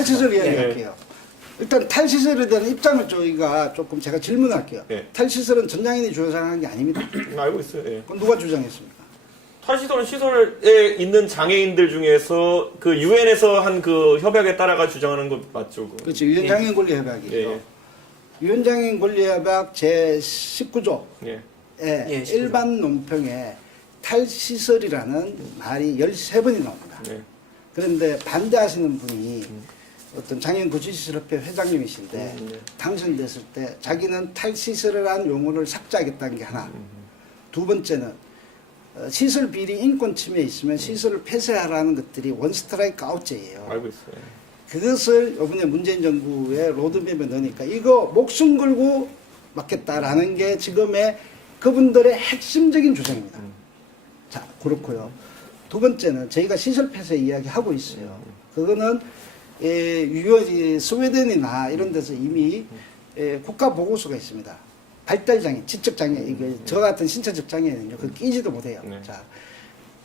탈시설 이야기할게요. 일단 탈시설에 대한 입장을 저희가 조금 제가 질문할게요. 탈시설은 전장인이 주장한 게 아닙니다. 알고 있어요. 예. 그건 누가 주장했습니까? 탈시설은 시설에 있는 장애인들 중에서 그 유엔에서 한 그 협약에 따라가 주장하는 거 맞죠? 그렇죠. 유엔장애인 권리협약이죠. 예. 유엔장애인 권리협약 제19조에 예. 예, 19조. 일반 논평에 탈시설이라는 말이 13번이 나옵니다. 예. 그런데 반대하시는 분이 어떤 장애인 구치시설협회 회장님이신데 네. 당선됐을 때 자기는 탈시설이라는 용어를 삭제하겠다는 게 하나. 두 번째는 시설 비리 인권 침해 있으면 시설을 폐쇄하라는 것들이 원스트라이크 아웃제예요. 알고 있어요. 그것을 이번에 문재인 정부의 로드맵에 넣으니까 이거 목숨 걸고 막겠다라는 게 지금의 그분들의 핵심적인 주장입니다. 자, 그렇고요. 두 번째는 저희가 시설 폐쇄 이야기 하고 있어요. 그거는 스웨덴이나 이런 데서 이미 국가 보고서가 있습니다. 발달장애, 지적장애, 이게 저 같은 신체적 장애는요, 그 끼지도 못해요. 네. 자,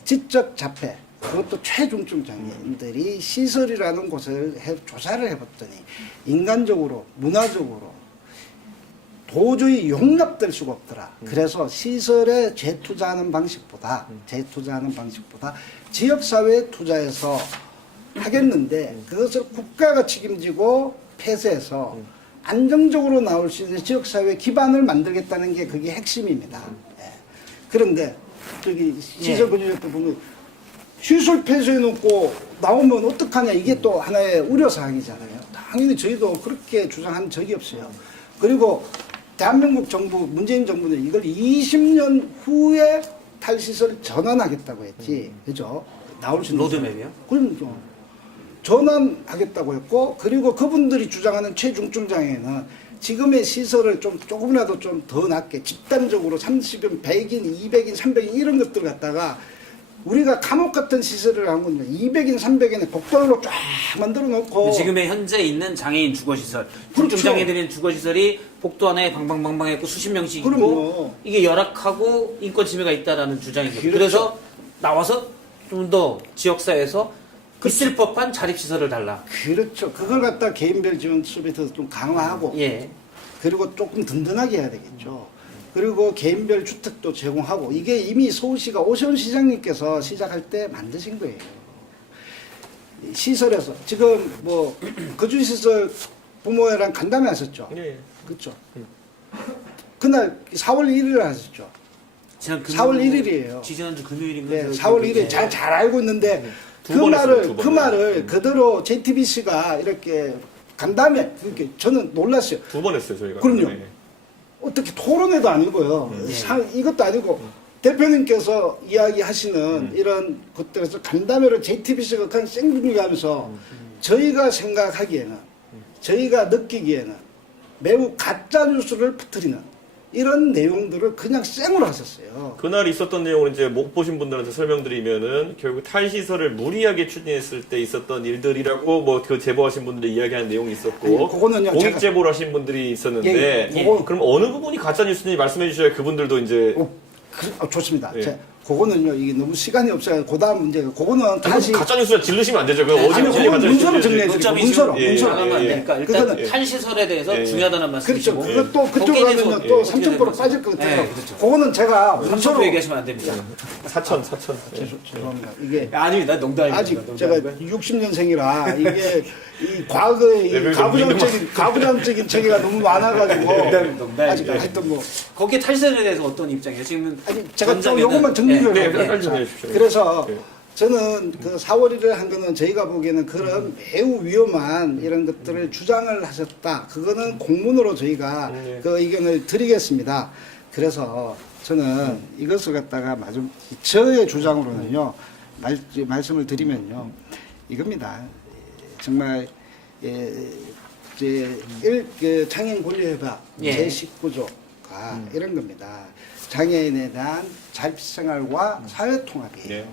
지적 자폐, 그것도 최중증 장애인들이 시설이라는 곳을 조사를 해봤더니 인간적으로, 문화적으로 도저히 용납될 수가 없더라. 그래서 시설에 재투자하는 방식보다 지역사회에 투자해서 하겠는데 그것을 국가가 책임지고 폐쇄해서 안정적으로 나올 수 있는 지역사회 기반을 만들겠다는 게 그게 핵심입니다. 예. 그런데 저기 시설 분위기 보면 시설 폐쇄해놓고 나오면 어떡하냐 이게 또 하나의 우려사항이잖아요. 당연히 저희도 그렇게 주장한 적이 없어요. 그리고 대한민국 정부, 문재인 정부는 이걸 20년 후에 탈시설 전환하겠다고 했지. 그죠? 나올 수 있는. 로드맵이요? 그럼요. 전환하겠다고 했고, 그리고 그분들이 주장하는 최중증 장애는 지금의 시설을 조금이라도 좀 더 낫게 집단적으로 30인, 100인, 200인, 300인 이런 것들 갖다가 우리가 감옥 같은 시설을 한 건데 200인, 300인의 복도로 쫙 만들어 놓고 지금의 현재 있는 장애인 주거시설, 그렇죠. 중증 장애인들의 주거시설이 복도 안에 방방방방했고 수십 명씩 있고 그럼요. 이게 열악하고 인권 침해가 있다라는 주장이죠. 그렇죠. 그래서 나와서 좀 더 지역사회에서 있을 법한 자립시설을 달라. 그렇죠. 그걸 갖다 개인별 지원 수업에 더 좀 강화하고 예. 그리고 조금 든든하게 해야 되겠죠. 그리고 개인별 주택도 제공하고 이게 이미 서울시가 오세훈 시장님께서 시작할 때 만드신 거예요. 시설에서 지금 뭐 거주시설 부모랑 간담회 하셨죠. 예. 그렇죠. 그날 4월 1일에 하셨죠. 지난 4월 1일이에요. 지난주 금요일인가? 네, 4월 1일 잘 알고 있는데 그 두 번 했어요, 두 말을 번. 그 말을 그대로 JTBC가 이렇게 간담회 그렇게 저는 놀랐어요. 2번 했어요, 저희가. 그럼요. 예. 어떻게 토론회도 아니고요. 이것도 아니고 대표님께서 이야기하시는 이런 것들에서 간담회를 JTBC가 그냥 생중계하면서 저희가 생각하기에는 저희가 느끼기에는 매우 가짜 뉴스를 퍼뜨리는 이런 내용들을 그냥 생으로 하셨어요. 그날 있었던 내용을 이제 못 보신 분들한테 설명드리면은 결국 탈시설을 무리하게 추진했을 때 있었던 일들이라고 뭐 그 제보하신 분들이 이야기하는 내용이 있었고 아니, 그거는요, 공익 제가- 제보를 하신 분들이 있었는데 예, 예. 그럼 어느 부분이 가짜 뉴스인지 말씀해 주셔야 그분들도 이제 좋습니다. 예. 그거는요, 이게 너무 시간이 없어요. 그 다음 문제가, 그거는 다시. 가짜 뉴스를 질르시면 안 되죠. 그 네, 어디 아니요, 부분이 그건 가짜 문서로 뉴스인지. 정리해 문점이 문서로, 예, 문서로. 하면 안 예, 되니까 일단 그거는- 탈시설에 대해서 예. 중요하다는 그렇죠. 말씀이시고 그것도 그쪽 거기에 대해서 가면 또 어떻게 3,000% 되는 빠질 것 같아요. 네, 그렇죠. 그거는 제가 문서로 문서로. 얘기하시면 안 됩니다. 사천. 죄송합니다. 이게 아닙니다. 농담입니다. 아직 제가 60년생이라 이게 이 과거의 네, 이 가부장적인 체계가 너무 많아가지고 농담. 아직 하여튼 뭐 거기에 탈시설에 대해서 어떤 입장이에요? 지금 아니 제가 좀 전장에는- 요것만 정리를 네, 해볼게요. 빨리 정리해 주십시오. 그래서 네. 저는 그 4월 1일 한 거는 저희가 보기에는 그런 매우 위험한 이런 것들을 주장을 하셨다. 그거는 공문으로 저희가 네. 그 의견을 드리겠습니다. 그래서 저는 이것을 갖다가 마좀 저의 주장으로는요 말씀을 드리면요 이겁니다. 정말 그 장애인 권리협약 예. 제19조가 이런 겁니다. 장애인에 대한 자립생활과 사회통합이에요. 예.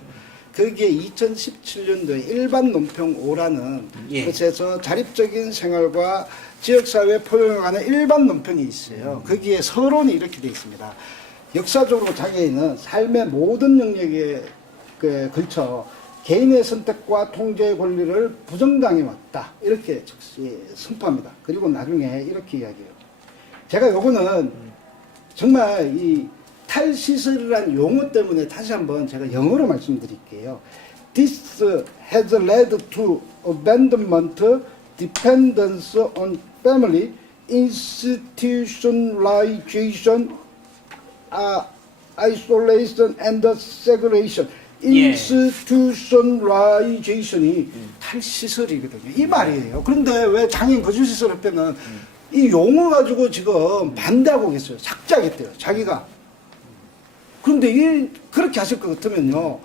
거기에 2017년도에 일반 논평 5라는 예. 곳에서 자립적인 생활과 지역사회 포용에 관한 일반 논평이 있어요. 거기에 서론이 이렇게 되어 있습니다. 역사적으로 장애인은 삶의 모든 영역에 걸쳐 개인의 선택과 통제의 권리를 부정당해 왔다. 이렇게 선포합니다. 그리고 나중에 이렇게 이야기해요. 제가 요거는 정말 이 탈시설이라는 용어 때문에 다시 한번 제가 영어로 말씀드릴게요. This has led to abandonment, dependence on family, institutionalization, isolation and segregation. institutionalization이 탈시설이거든요. 이 말이에요. 그런데 왜 장애인 거주시설협회는 이 용어 가지고 지금 반대하고 계세요. 삭제하겠대요. 자기가. 그런데 그렇게 하실 것 같으면요.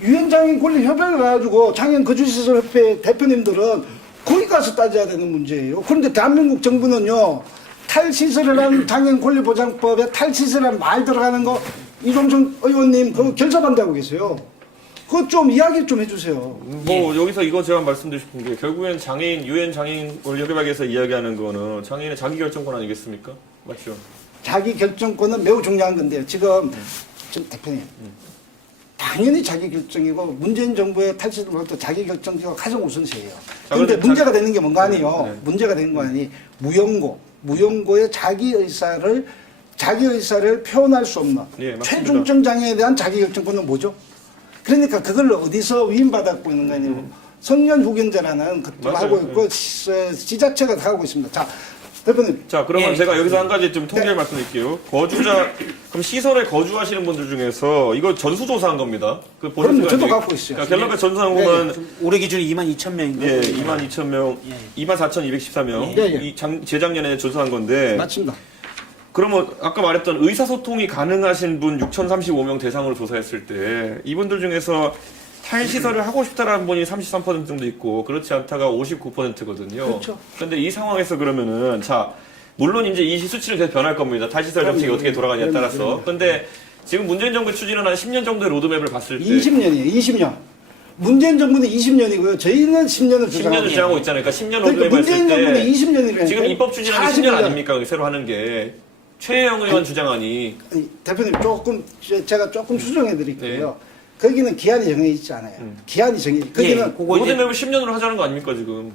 유엔장애인 권리협회를 가지고 장애인 거주시설협회 대표님들은 거기 가서 따져야 되는 문제예요. 그런데 대한민국 정부는요. 탈시설이라는 장애인 권리보장법에 탈시설이라는 말 들어가는 거 이종정 의원님 그거 결사 반대하고 계세요. 그거 좀 이야기 좀 해주세요. 뭐 여기서 이거 제가 말씀드리고 싶은 게 결국엔 장애인 유엔 장애인 권리협약에서 이야기하는 거는 장애인의 자기결정권 아니겠습니까? 맞죠? 자기결정권은 매우 중요한 건데요. 지금 대표님 당연히 자기결정이고 문재인 정부의 탈시설부터 자기결정이 가장 우선시해요. 그런데 문제가 되는 게 뭔가 아니에요. 네. 문제가 되는 거 아니 무용고의 자기 의사를 표현할 수 없는 예, 맞습니다. 최중증 장애에 대한 자기결정권은 뭐죠? 그러니까 그걸 어디서 위임받았고 있는 거 아니에요. 성년 후견제라는 것도 맞아요. 하고 있고 지자체가 다 하고 있습니다. 자, 대표님. 자, 그러면 예. 제가 여기서 한 가지 좀 통계를 네. 말씀드릴게요. 그럼 시설에 거주하시는 분들 중에서 이거 전수조사한 겁니다. 그 그럼 보셨을 저도 거예요. 갖고 있어요. 그러니까 갤럽에 전수한 보면 올해 기준 22,000명인가? 예, 22,000명, 24,214명. 예, 예. 재작년에 조사한 건데. 맞습니다. 그러면 아까 말했던 의사소통이 가능하신 분 6,035명 대상으로 조사했을 때 이분들 중에서 탈시설을 하고 싶다라는 분이 33% 정도 있고 그렇지 않다가 59%거든요. 그렇죠. 그런데 이 상황에서 그러면은 자 물론 이제 이 수치는 계속 변할 겁니다. 탈시설 정책이 어떻게 돌아가냐에 따라서. 그런데 지금 문재인 정부 추진은 한 10년 정도의 로드맵을 봤을 때 20년이에요. 20년. 문재인 정부는 20년이고요. 저희는 10년을 10년을 주장하고 있잖아요. 그러니까 10년 그러니까 로드맵을 문재인 했을 정부는 때 20년이라니까. 지금 입법 추진하는 10년 아닙니까? 새로 하는 게. 최혜영 의원 주장안이 대표님 제가 조금 수정해 드릴게요. 네. 거기는 기한이 정해 있지 않아요. 기한이 정해. 거기는 그거 이제 로드맵을 10년으로 하자는 거 아닙니까 지금?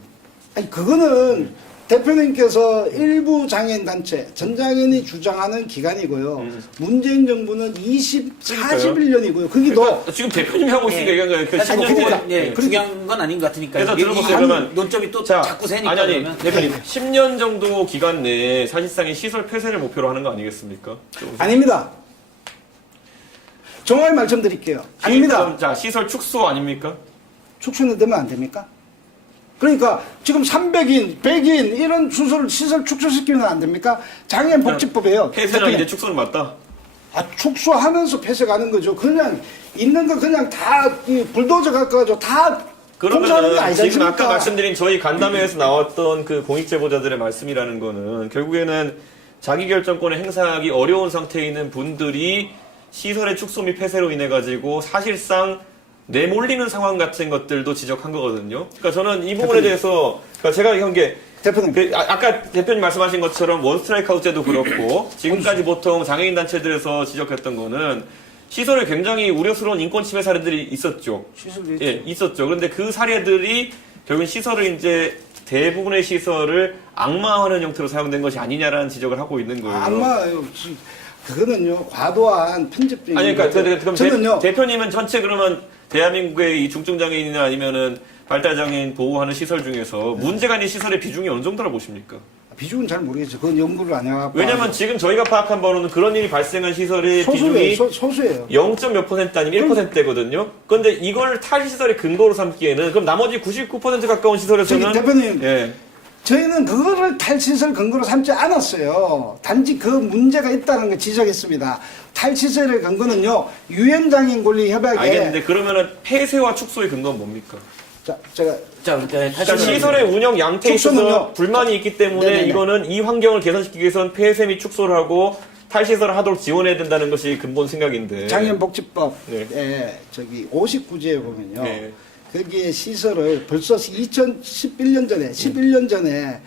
아니 그거는 대표님께서 일부 장애인 단체 전장애인이 주장하는 기간이고요. 문재인 정부는 41년이고요. 거기도 그러니까 지금 대표님이 하고 있으니까 얘기한 거예요. 그 사실 10년 그거 뒤에. 중요한 건 아닌 것 같으니까. 그래서 들어보세요, 그러면. 논점이 또 자, 자꾸 새니까. 아니, 그러면. 대표님. 10년 정도 기간 내에 사실상의 시설 폐쇄를 목표로 하는 거 아니겠습니까? 아닙니다. 정확히 말씀드릴게요. 아닙니다. 그럼 자, 시설 축소 아닙니까? 축소는 되면 안 됩니까? 그러니까 지금 300인, 100인 이런 시설 축소시키면 안 됩니까? 장애인 복지법에요. 폐쇄랑 이제 축소는 맞다. 축소하면서 폐쇄가는 거죠. 그냥 있는 거 그냥 다 불도저 갖고 다 공사하는 게 그러면은 아니지 지금 아까 않습니까? 말씀드린 저희 간담회에서 나왔던 그 공익제보자들의 말씀이라는 거는 결국에는 자기결정권을 행사하기 어려운 상태에 있는 분들이 시설의 축소 및 폐쇄로 인해 가지고 사실상 내몰리는 상황 같은 것들도 지적한 거거든요. 그러니까 저는 이 부분에 대해서 그러니까 제가 한 게 대표님. 아까 대표님 말씀하신 것처럼 원스트라이크 아웃제도 그렇고 지금까지 보통 장애인 단체들에서 지적했던 거는 시설에 굉장히 우려스러운 인권 침해 사례들이 있었죠. 시설이 예, 있었죠. 그런데 그 사례들이 결국은 시설을 이제 대부분의 시설을 악마화하는 형태로 사용된 것이 아니냐라는 지적을 하고 있는 거예요. 악마요. 그거는요 과도한 편집적인. 아니, 그러니까 그럼 저는요. 대표님은 전체 그러면 대한민국의 이 중증장애인이나 아니면은 발달장애인 보호하는 시설 중에서 문제가 있는 시설의 비중이 어느 정도라 보십니까? 비중은 잘 모르겠죠. 그건 연구를 안 해갖고. 왜냐면 지금 저희가 파악한 바로는 그런 일이 발생한 시설의 소수예요. 비중이 소수예요. 0.몇 % 아니면 1%거든요. 그런데 이걸 탈시설의 근거로 삼기에는 그럼 나머지 99% 가까운 시설에서는 저기 대표님. 예. 저희는 그거를 탈시설 근거로 삼지 않았어요. 단지 그 문제가 있다는 걸 지적했습니다. 탈시설의 근거는요, 유엔장애인 권리 협약에. 알겠는데 그러면은 폐쇄와 축소의 근거는 뭡니까? 자, 제가. 자, 그러니까 다시 시설의 운영 양태에 있어서 축소는요. 불만이 있기 때문에 네네네. 이거는 이 환경을 개선시키기 위해서는 폐쇄 및 축소를 하고 탈시설을 하도록 지원해야 된다는 것이 근본 생각인데. 장애인복지법, 네. 59조에 보면요. 네. 거기에 시설을 벌써 11년 전에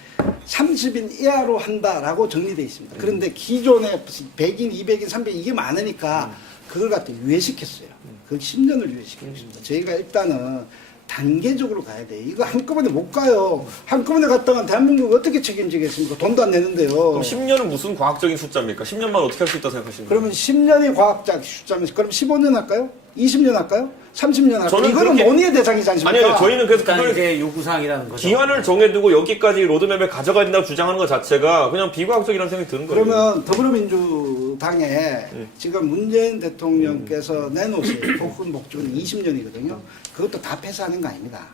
30인 이하로 한다라고 정리되어 있습니다. 그런데 기존에 100인, 200인, 300인 이게 많으니까 그걸 갖다 유예시켰어요. 그 10년을 유예시키고 있습니다. 저희가 일단은 단계적으로 가야 돼요. 이거 한꺼번에 못 가요. 한꺼번에 갔다가 대한민국 어떻게 책임지겠습니까? 돈도 안 내는데요. 그럼 10년은 무슨 과학적인 숫자입니까? 10년만 어떻게 할 수 있다고 생각하시는 거예요? 그러면 10년이 과학적 숫자면 그럼 15년 할까요? 20년 할까요? 30년 할까요? 저는 이거는 그렇게- 논의의 대상이지 않습니까? 아니요, 저희는 그래서 일단 그걸 이게 요구사항이라는 거죠. 기한을 정해두고 여기까지 로드맵에 가져가야 된다고 주장하는 것 자체가 그냥 비과학적이라는 생각이 드는 거예요. 그러면 더불어민주당에 지금 문재인 대통령께서 내놓으신 복권 복주는 20년이거든요. 그것도 다 폐쇄하는 거 아닙니다.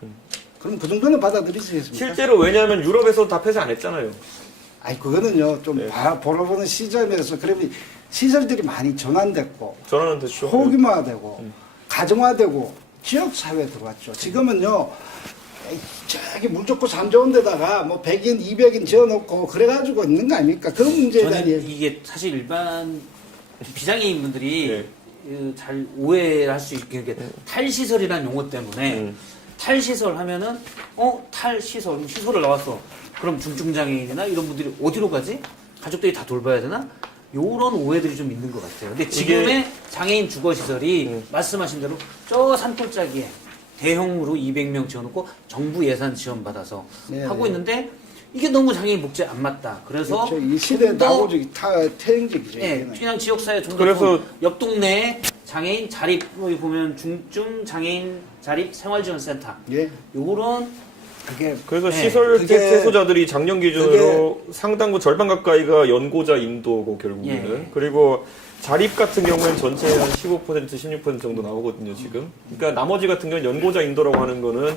그럼 그 정도는 받아들이시겠습니까? 실제로 왜냐하면 유럽에서 다 폐쇄 안 했잖아요. 아니 그거는요 좀 네. 보러보는 시점에서 그러면 시설들이 많이 전환됐고 전화는 됐죠. 소규모화되고 가정화되고 지역사회에 들어왔죠. 지금은요 에이, 저기 물 좋고 산 좋은 데다가 뭐 100인 200인 지어놓고 그래가지고 있는 거 아닙니까? 그 문제에 대한 저는 얘기. 이게 사실 일반 비장애인 분들이 네. 잘 오해를 할 수 있게 탈시설이라는 용어 때문에 탈시설 하면은 탈시설 시설을 나왔어. 그럼 중증장애인이나 이런 분들이 어디로 가지? 가족들이 다 돌봐야 되나? 요런 오해들이 좀 있는 것 같아요. 근데 지금의 장애인 주거시설이 말씀하신 대로 저 산골짜기에 대형으로 200명 지어놓고 정부 예산 지원받아서 네, 하고 네. 있는데 이게 너무 장애인 복지에 안 맞다. 그래서 그렇죠. 이 시대에 좀 더, 나오지 태행적이죠. 예, 이거는. 그냥 지역사회 좀 그래서- 더 옆 동네에 장애인 자립 여기 보면 중증 장애인 자립 생활지원센터 예. 요런 그게 그래서 네, 시설 그게- 퇴소자들이 작년 기준으로 상당부 절반 가까이가 연고자 인도고 결국에는 예. 그리고 자립 같은 경우에는 전체의 한 15%, 16% 정도 나오거든요 지금. 그러니까 나머지 같은 경우는 연고자 인도라고 하는 거는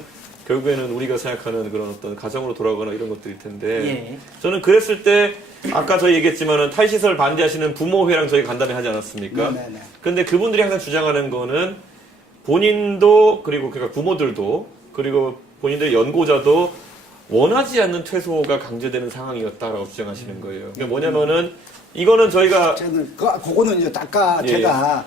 결국에는 우리가 생각하는 그런 어떤 가정으로 돌아가거나 이런 것들일 텐데 예. 저는 그랬을 때 아까 저희 얘기했지만은 탈시설 반대하시는 부모회랑 저희 간담회 하지 않았습니까? 네네네. 근데 그분들이 항상 주장하는 거는 본인도 그리고 그러니까 부모들도 그리고 본인들의 연고자도 원하지 않는 퇴소가 강제되는 상황이었다라고 주장하시는 거예요. 그러니까 뭐냐면은 이거는 저희가 저는 그거는요. 아까 예, 제가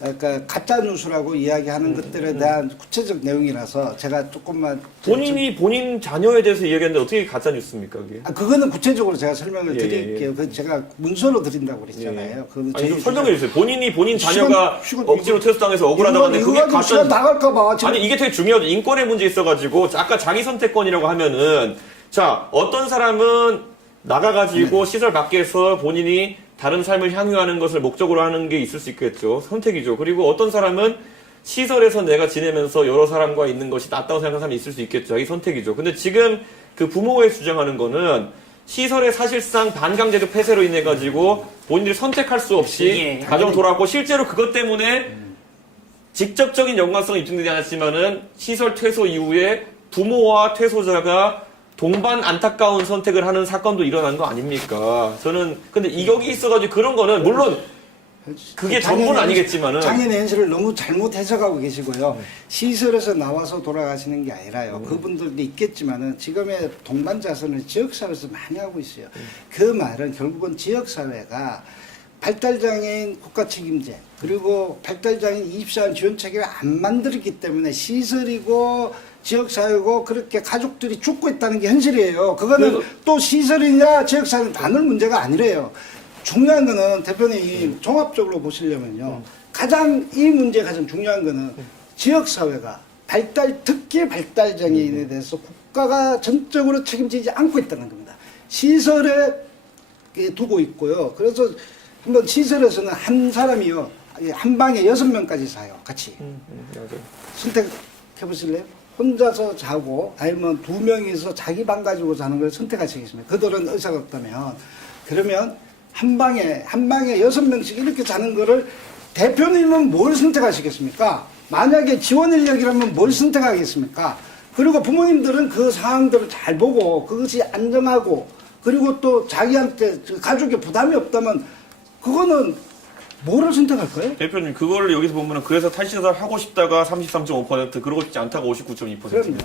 그러니까 가짜 뉴스라고 이야기하는 것들에 대한 구체적 내용이라서 제가 조금만 본인이 본인 자녀에 대해서 이야기하는데 어떻게 가짜 뉴스입니까 그게? 그거는 구체적으로 제가 설명을 예, 드릴게요. 예. 그 제가 문서로 드린다고 그랬잖아요. 그건 아니 좀 저희 설명해 주세요. 본인이 본인 자녀가 시간- 억지로 퇴소당해서 억울하다는데 이거 그게 가지고 시간 가짜 나갈까봐 지금 아니 이게 되게 중요하죠. 인권의 문제 있어가지고 아까 자기 선택권이라고 하면은 자 어떤 사람은 나가가지고 시설 밖에서 본인이 다른 삶을 향유하는 것을 목적으로 하는 게 있을 수 있겠죠. 선택이죠. 그리고 어떤 사람은 시설에서 내가 지내면서 여러 사람과 있는 것이 낫다고 생각하는 사람이 있을 수 있겠죠. 자기 선택이죠. 근데 지금 그 부모가 주장하는 거는 시설의 사실상 반강제적 폐쇄로 인해 가지고 본인들이 선택할 수 없이 예. 가정으로 돌아왔고 실제로 그것 때문에 직접적인 연관성은 입증되지 않았지만은 시설 퇴소 이후에 부모와 퇴소자가 동반 안타까운 선택을 하는 사건도 일어난 거 아닙니까? 저는 근데 여기 있어가지고 그런 거는 물론 그게 전부는 아니겠지만은 장애인 현실을 너무 잘못 해석하고 계시고요. 시설에서 나와서 돌아가시는 게 아니라요. 그분들도 있겠지만은 지금의 동반 자선을 지역사회에서 많이 하고 있어요. 그 말은 결국은 지역사회가 발달장애인 국가 책임제 그리고 발달장애인 24시간 지원 체계를 안 만들었기 때문에 시설이고 지역사회고 그렇게 가족들이 죽고 있다는 게 현실이에요. 그거는 또 시설이냐 지역사회는 나눌 문제가 아니래요. 중요한 거는 대표님 종합적으로 보시려면요. 가장 이 문제 가장 중요한 거는 지역사회가 특히 발달장애인에 대해서 국가가 전적으로 책임지지 않고 있다는 겁니다. 시설에 두고 있고요. 그래서 한번 시설에서는 한 사람이요. 한 방에 6명까지 자요. 같이. 맞아요. 선택해 보실래요? 혼자서 자고 아니면 2명이서 자기 방 가지고 자는 걸 선택하시겠습니까? 그들은 의사가 없다면. 그러면 한 방에 6명씩 이렇게 자는 거를 대표님은 뭘 선택하시겠습니까? 만약에 지원 인력이라면 뭘 선택하겠습니까? 그리고 부모님들은 그 상황들을 잘 보고 그것이 안정하고 그리고 또 자기한테 가족에 부담이 없다면 그거는 뭐를 선택할 거예요? 대표님 그거를 여기서 보면은 그래서 탈시설 하고 싶다가 33.5% 그러고 싶지 않다가 59.2%. 그럼요.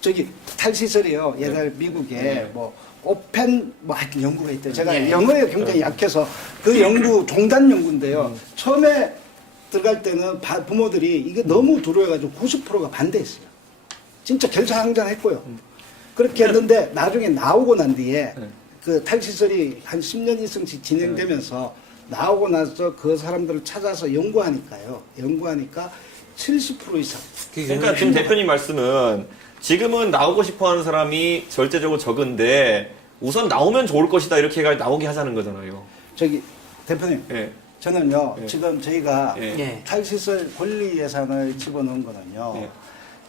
저기 탈시설이요. 옛날 미국에 뭐 오펜 뭐 하여튼 연구가 있대요. 제가 예. 영어에 굉장히 약해서 그 연구 종단 연구인데요. 처음에 들어갈 때는 부모들이 이게 너무 두려워가지고 90%가 반대했어요. 진짜 결사항전했고요. 그렇게 했는데 나중에 나오고 난 뒤에 그 탈시설이 한 10년 이상씩 진행되면서 나오고 나서 그 사람들을 찾아서 연구하니까요. 연구하니까 70% 이상. 그러니까 지금 대표님 말씀은 지금은 나오고 싶어하는 사람이 절대적으로 적은데 우선 나오면 좋을 것이다 이렇게 해가 나오게 하자는 거잖아요. 저기 대표님, 예. 저는요 예. 지금 저희가 예. 예. 탈시설 권리 예산을 집어넣은 거는요 예.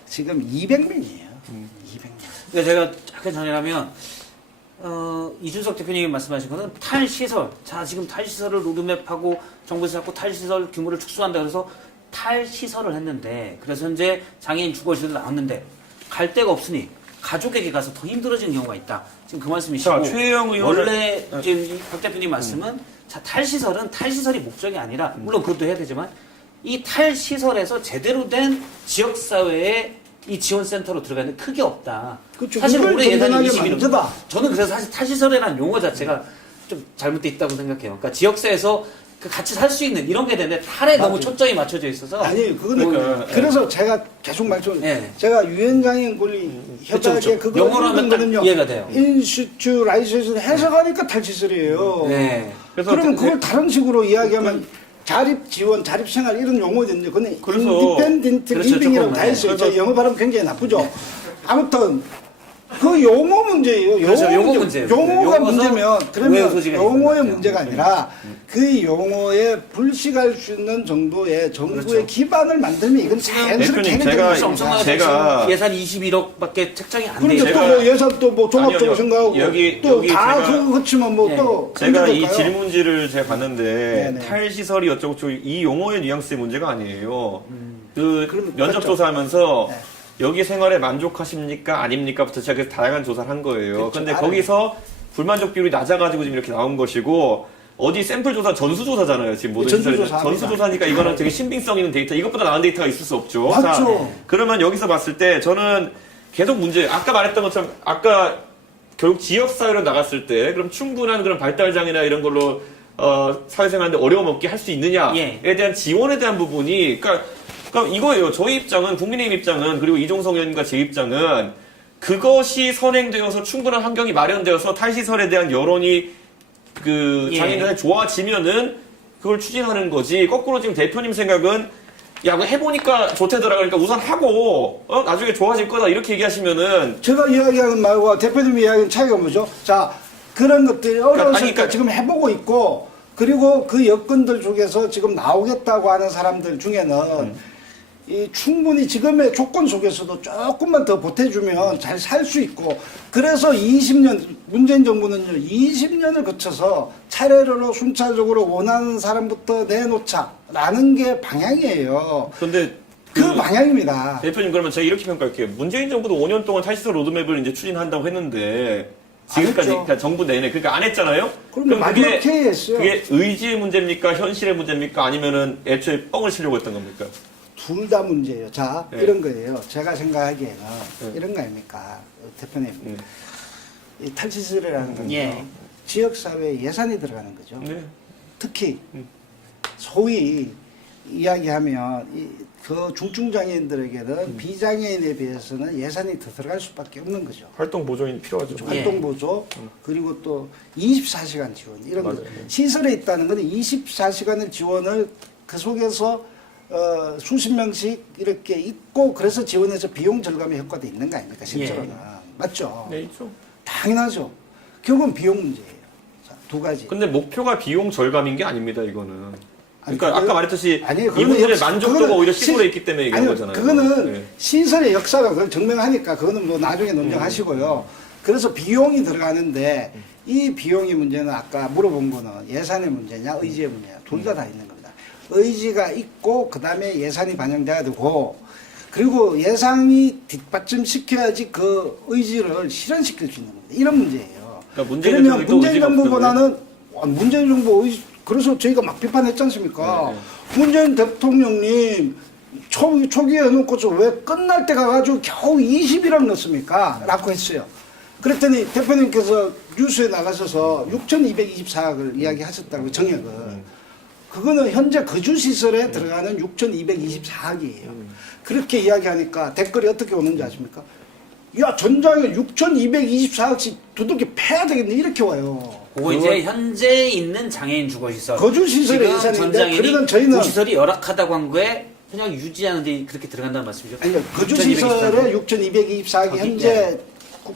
지금 200명이에요. 200명. 그러니까 제가 약간 전이라면 이준석 대표님이 말씀하신 거는 탈시설. 자, 지금 탈시설을 로드맵하고 정부에서 자꾸 탈시설 규모를 축소한다 그래서 탈시설을 했는데 그래서 현재 장애인 주거시설도 나왔는데 갈 데가 없으니 가족에게 가서 더 힘들어지는 경우가 있다. 지금 그 말씀이시고 자, 최혜영 의원은- 원래 지금 이박 대표님 말씀은 자, 탈시설은 탈시설이 목적이 아니라 물론 그것도 해야 되지만 이 탈시설에서 제대로 된 지역사회의 이 지원센터로 들어가는 크게 없다. 그렇죠. 사실 그걸 올해 예산이 건전하게 21억. 만들다. 저는 그래서 사실 탈시설이라는 용어 자체가 좀 잘못돼 있다고 생각해요. 그러니까 지역사회에서 그 같이 살 수 있는 이런 게 되는데 탈에 너무 맞죠. 초점이 맞춰져 있어서 아니 그거는 그러니까, 그래서 제가 계속 말씀 예. 제가 유엔장애인 권리 협약에 그쵸. 그거 영어로 하면 딱 거는요. 이해가 돼요. 인슈튜 라이센스 해석하니까 탈시설이에요. 네. 그래서 그러면 어떻게- 그걸 다른 식으로 이야기하면 자립 지원, 자립 생활 이런 용어든요. 근데 그래서- 인디펜던트 그렇죠, 리빙이라고 조금, 다 있어요. 그래서- 저 영어 발음 굉장히 나쁘죠. 아무튼 그 용어 문제예요. 그렇죠, 용어 문제예요. 용어가 용어서 문제면 오해 그러면 소지가 있는 용어의 것 같아요. 문제가 아니라 그 용어에 불식할 수 있는 정도의 정부의 그렇죠. 기반을 만들면 이건 자연스럽게 대표님, 해결되는 제가 그래서 겁니다. 엄청나게 제가- 지금 예산 21억밖에 책정이 안 돼 그런데 있어요. 제가- 또 뭐 예산 또 뭐 종합적으로 아니요, 생각하고 여기 또 다 제가- 그거 거치면 뭐 예. 또 제가 이 문제될까요? 질문지를 제가 봤는데 네네. 탈시설이 어쩌고 이 용어의 뉘앙스의 문제가 아니에요. 그 그럼 면접 맞죠. 조사하면서 네. 여기 생활에 만족하십니까 아닙니까부터 제가 그래서 다양한 조사를 한 거예요. 그렇죠. 근데 알아요. 거기서 불만족 비율이 낮아가지고 지금 이렇게 나온 것이고 어디 샘플 조사 전수조사잖아요. 지금 모든 전수조사 시설이 합니다. 전수조사니까 이거는 되게 신빙성 있는 데이터. 이것보다 나은 데이터가 있을 수 없죠. 맞죠. 그러면 여기서 봤을 때 저는 계속 문제, 아까 말했던 것처럼 아까 결국 지역사회로 나갔을 때 그럼 충분한 그런 발달장애나 이런 걸로 사회생활하는데 어려움 없게 할 수 있느냐에 예. 대한 지원에 대한 부분이 그러니까 이거예요. 저희 입장은 국민의힘 입장은 그리고 이종석 의원님과 제 입장은 그것이 선행되어서 충분한 환경이 마련되어서 탈시설에 대한 여론이 그 예. 장애인들한테 좋아지면은 그걸 추진하는 거지. 거꾸로 지금 대표님 생각은 야, 뭐 해보니까 좋대더라. 그러니까 우선 하고 나중에 좋아질 거다 이렇게 얘기하시면은 제가 이야기하는 말과 대표님 이야기하는 차이가 뭐죠? 자, 그런 것들이 어려웠을 그러니까 때 지금 해보고 있고, 그리고 그 여건들 중에서 지금 나오겠다고 하는 사람들 중에는 이 충분히 지금의 조건 속에서도 조금만 더 보태주면 잘 살 수 있고, 그래서 20년, 문재인 정부는요, 20년을 거쳐서 차례로 순차적으로 원하는 사람부터 내놓자라는 게 방향이에요. 근데 그 방향입니다. 대표님 그러면 제가 이렇게 평가할게요. 문재인 정부도 5년 동안 탈시설 로드맵을 이제 추진한다고 했는데 지금까지 안 했죠. 그러니까 정부 내내 그러니까 안 했잖아요. 그럼 마지막 회의에 했어요. 그게 의지의 문제입니까? 현실의 문제입니까? 아니면은 애초에 뻥을 치려고 했던 겁니까? 둘 다 문제예요. 자, 네. 이런 거예요. 제가 생각하기에는 네. 이런 거 아닙니까? 대표님. 네. 이 탈시설이라는 건 예. 지역사회에 예산이 들어가는 거죠. 네. 특히 소위 이야기하면 그 중증장애인들에게는 비장애인에 비해서는 예산이 더 들어갈 수밖에 없는 거죠. 활동 보조인이 필요하죠. 예. 활동보조 그리고 또 24시간 지원 이런 거. 맞아요. 시설에 있다는 건 24시간을 지원을 그 속에서 수십 명씩 이렇게 있고 그래서 지원해서 비용 절감의 효과도 있는 거 아닙니까 실제로는. 맞죠? 네, 있죠. 당연하죠. 결국은 비용 문제예요. 자, 두 가지. 근데 목표가 비용 절감인 게 아닙니다, 이거는. 아니, 그러니까 그거요? 아까 말했듯이 아니, 그거는 이분들의 역사- 만족도가 그거는 오히려 시- 시골에 있기 때문에 얘기한 아니요, 거잖아요. 그거는 네. 시설의 역사가 그걸 증명하니까 그거는 뭐 나중에 논쟁하시고요. 그래서 비용이 들어가는데 이 비용의 문제는 아까 물어본 거는 예산의 문제냐 의지의 문제냐 둘 다 있는 겁니다. 의지가 있고 그 다음에 예산이 반영돼야 되고 그리고 예산이 뒷받침 시켜야지 그 의지를 실현시킬 수 있는 겁니다. 이런 문제예요. 그러니까 문재인 그러면 대통령도 문재인 의지가 정부보다는 문재인 정부 의지 그래서 저희가 막 비판했지 않습니까? 네, 문재인 대통령님 초기에 해놓고서 왜 끝날 때 가가지고 겨우 20일을 넣습니까? 라고 했어요. 그랬더니 대표님께서 뉴스에 나가셔서 6,224억을 이야기하셨다고 정액을. 그거는 현재 거주시설에 들어가는 6,224억이에요. 그렇게 이야기하니까 댓글이 어떻게 오는지 아십니까? 야 전장에 6,224억씩 두들겨 패야 되겠네 이렇게 와요. 그거 이제 현재 있는 장애인 주거시설. 거주시설의 지금 예산인데 전장인이 그러면 저희는 구시설이 열악하다고 한 거에 그냥 유지하는 데 그렇게 들어간다는 말씀이죠? 아니요 거주시설에 6,224억이 현재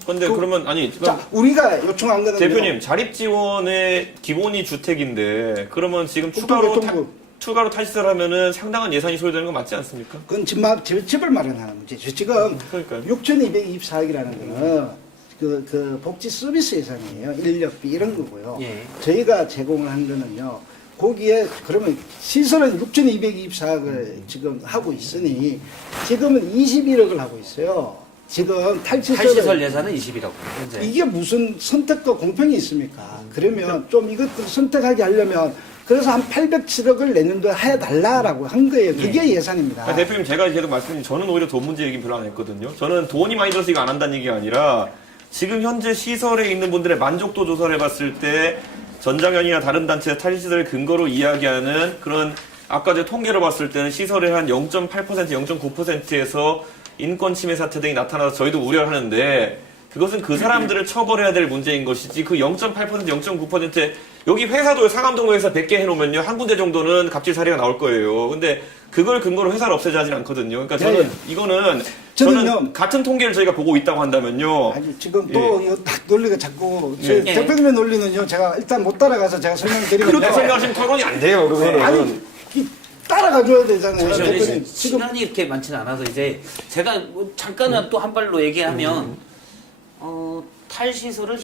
근데 그러면 아니 자 우리가 요청한 거는 대표님 자립 지원의 기본이 주택인데 그러면 지금 추가로 탈시설 하면은 상당한 예산이 소요되는 거 맞지 않습니까? 그건 집을 마련하는 문제죠. 지금 그러니까요. 6,224억이라는 거는 그 복지 서비스 예산이에요. 인력비 이런 거고요. 예. 저희가 제공을 한 거는요. 거기에 그러면 시설은 6,224억을 지금 하고 있으니 지금은 21억을 하고 있어요. 지금 탈시설 예산은 20이라고 현재. 이게 무슨 선택과 공평이 있습니까? 그러면 좀 이것들 선택하게 하려면 그래서 한 807억을 내년도에 해달라라고 한 거예요. 그게 예산입니다. 대표님 제가 계속 말씀드린 저는 오히려 돈 문제 얘기 별로 안 했거든요. 저는 돈이 많이 들어서 이거 안 한다는 얘기가 아니라 지금 현재 시설에 있는 분들의 만족도 조사를 해봤을 때 전장현이나 다른 단체의 탈시설을 근거로 이야기하는 그런 아까 제 통계로 봤을 때는 시설의 한 0.8%, 0.9%에서 인권 침해 사태 등이 나타나서 저희도 우려를 하는데 그것은 그 사람들을 처벌해야 될 문제인 것이지 그 0.8%, 0.9% 여기 회사도 상암동 회사 100개 해놓으면요 한 군데 정도는 갑질 사례가 나올 거예요. 근데 그걸 근거로 회사를 없애자 하진 않거든요. 그러니까 저는 이거는 저는 같은 통계를 저희가 보고 있다고 한다면요. 아니 지금 또 이거 딱 논리가 자꾸 예. 대표님의 논리는요 제가 일단 못 따라가서 제가 설명을 드리면 그렇게 생각하시면 토론이 안 돼요. 그거는. 아니 따라가줘야 되잖아요. 저희 대표님 시간이 이렇게 많지는 않아서 이제 제가 뭐 잠깐은 또 한 발로 얘기하면 탈시설을